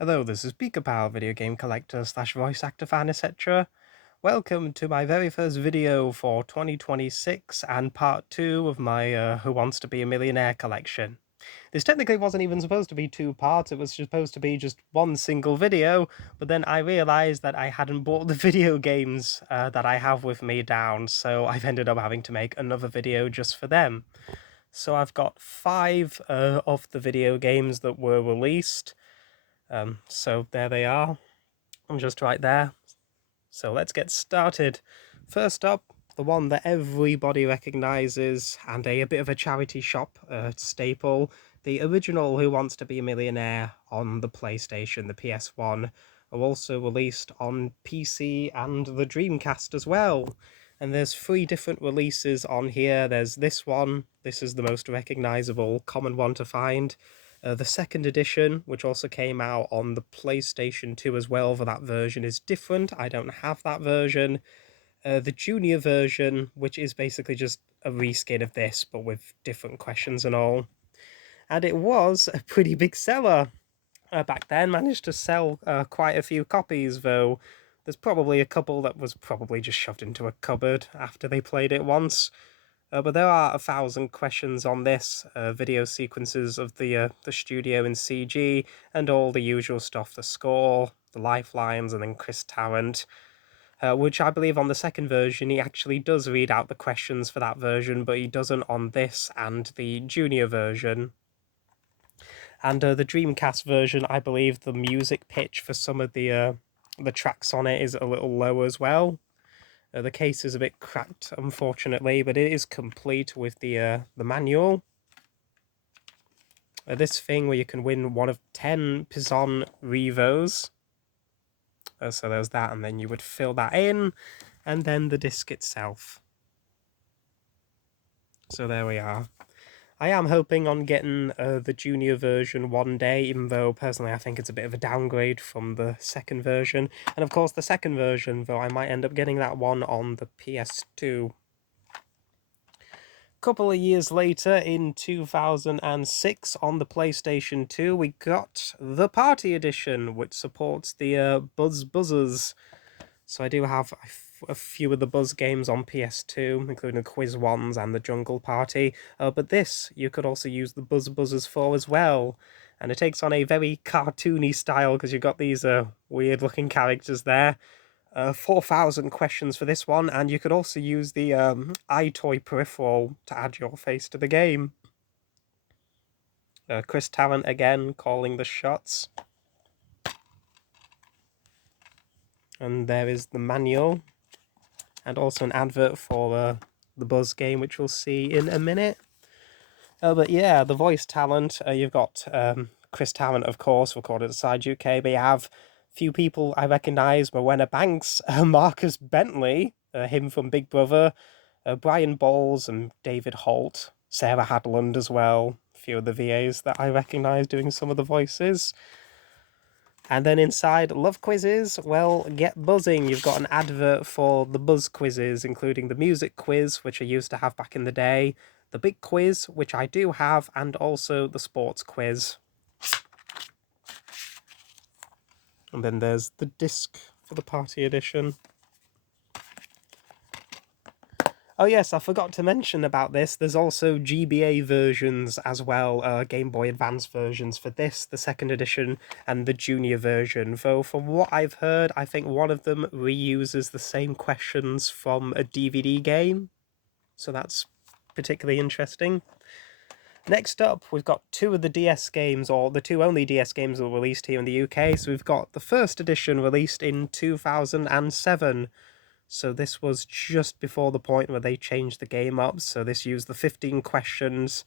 Hello, this is Pal, video game collector slash voice actor fan, etc. Welcome to my very first video for 2026 and part 2 of my Who Wants to Be a Millionaire collection. This technically wasn't even supposed to be 2 parts, it was supposed to be just one single video, but then I realised that I hadn't bought the video games that I have with me down, so I've ended up having to make another video just for them. So I've got 5 of the video games that were released. So there they are. I'm just right there. So let's get started. First up, the one that everybody recognises and a bit of a charity shop staple, the original Who Wants to Be a Millionaire on the PlayStation, the PS1, are also released on PC and the Dreamcast as well. And there's 3 different releases on here. There's this one. This is the most recognisable, common one to find. The second edition, which also came out on the PlayStation 2 as well, for that version is different. I don't have that version. The junior version, which is basically just a reskin of this, but with different questions and all. And it was a pretty big seller back then, managed to sell quite a few copies, though there's probably a couple that was probably just shoved into a cupboard after they played it once. But there are 1,000 questions on this, video sequences of the studio in CG, and all the usual stuff, the score, the lifelines, and then Chris Tarrant, which I believe on the second version he actually does read out the questions for that version, but he doesn't on this and the junior version. And the Dreamcast version, I believe the music pitch for some of the tracks on it is a little low as well. The case is a bit cracked, unfortunately, but it is complete with the manual. This thing where you can win one of 10 Pizon Revos. So there's that, and then you would fill that in, and then the disc itself. So there we are. I am hoping on getting the junior version one day, even though personally I think it's a bit of a downgrade from the second version. And of course the second version, though, I might end up getting that one on the PS2. A couple of years later, in 2006, on the PlayStation 2, we got the Party Edition, which supports the Buzz Buzzers. So I do have a few of the Buzz games on PS2, including the Quiz ones and the Jungle Party. But this, you could also use the Buzz Buzzers for as well. And it takes on a very cartoony style, because you've got these weird-looking characters there. 4,000 questions for this one, and you could also use the iToy peripheral to add your face to the game. Chris Tarrant again calling the shots. And there is the manual, and also an advert for the Buzz game, which we'll see in a minute. But yeah, the voice talent, you've got Chris Tarrant, of course, recorded at Side UK, but you have few people I recognise: Morwenna Banks, Marcus Bentley, him from Big Brother, Brian Bowles and David Holt, Sarah Hadland as well, a few of the VAs that I recognise doing some of the voices. And then inside Love Quizzes, well, get buzzing. You've got an advert for the Buzz Quizzes, including the music quiz, which I used to have back in the day, the big quiz, which I do have, and also the sports quiz. And then there's the disc for the Party Edition. Oh yes, I forgot to mention about this, there's also GBA versions as well, Game Boy Advance versions for this, the second edition, and the junior version, though from what I've heard, I think one of them reuses the same questions from a DVD game, so that's particularly interesting. Next up, we've got 2 of the DS games, or the 2 only DS games that were released here in the UK, so we've got the first edition released in 2007, so this was just before the point where they changed the game up. So this used the 15 questions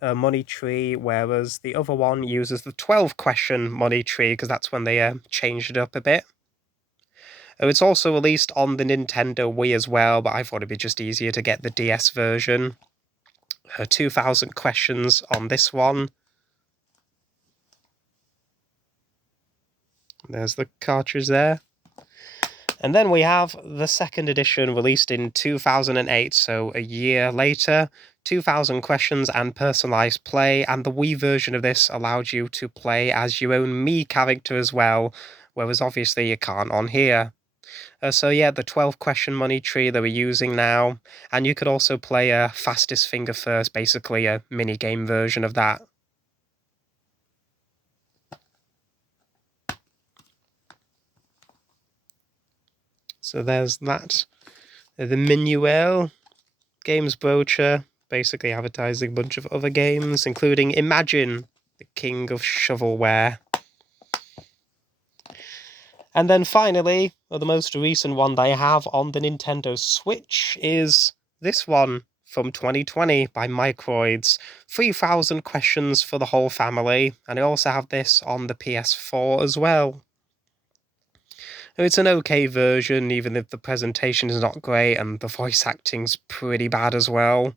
money tree, whereas the other one uses the 12 question money tree, because that's when they changed it up a bit. It's also released on the Nintendo Wii as well, but I thought it'd be just easier to get the DS version. 2,000 questions on this one. There's the cartridge there. And then we have the second edition released in 2008, so a year later. 2,000 questions and personalised play, and the Wii version of this allowed you to play as your own Mii character as well, whereas obviously you can't on here. So yeah, the 12 question money tree that we're using now, and you could also play a fastest finger first, basically a mini game version of that. So there's that. The Millionaire games brochure, basically advertising a bunch of other games, including Imagine, the king of shovelware. And then finally, the most recent one that I have on the Nintendo Switch is this one from 2020 by Microids. 3,000 questions for the whole family, and I also have this on the PS4 as well. It's an okay version, even if the presentation is not great and the voice acting's pretty bad as well.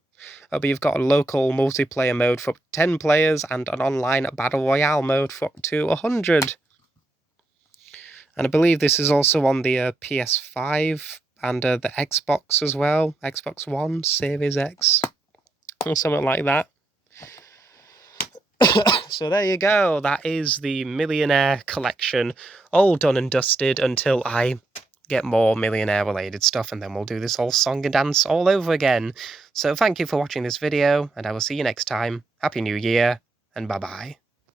But you've got a local multiplayer mode for up to 10 players and an online battle royale mode for up to 100. And I believe this is also on the PS5 and the Xbox as well. Xbox One, Series X, or something like that. So there you go. That is the Millionaire collection, all done and dusted until I get more Millionaire related stuff, and then we'll do this whole song and dance all over again. So thank you for watching this video, and I will see you next time. Happy New Year, and bye-bye.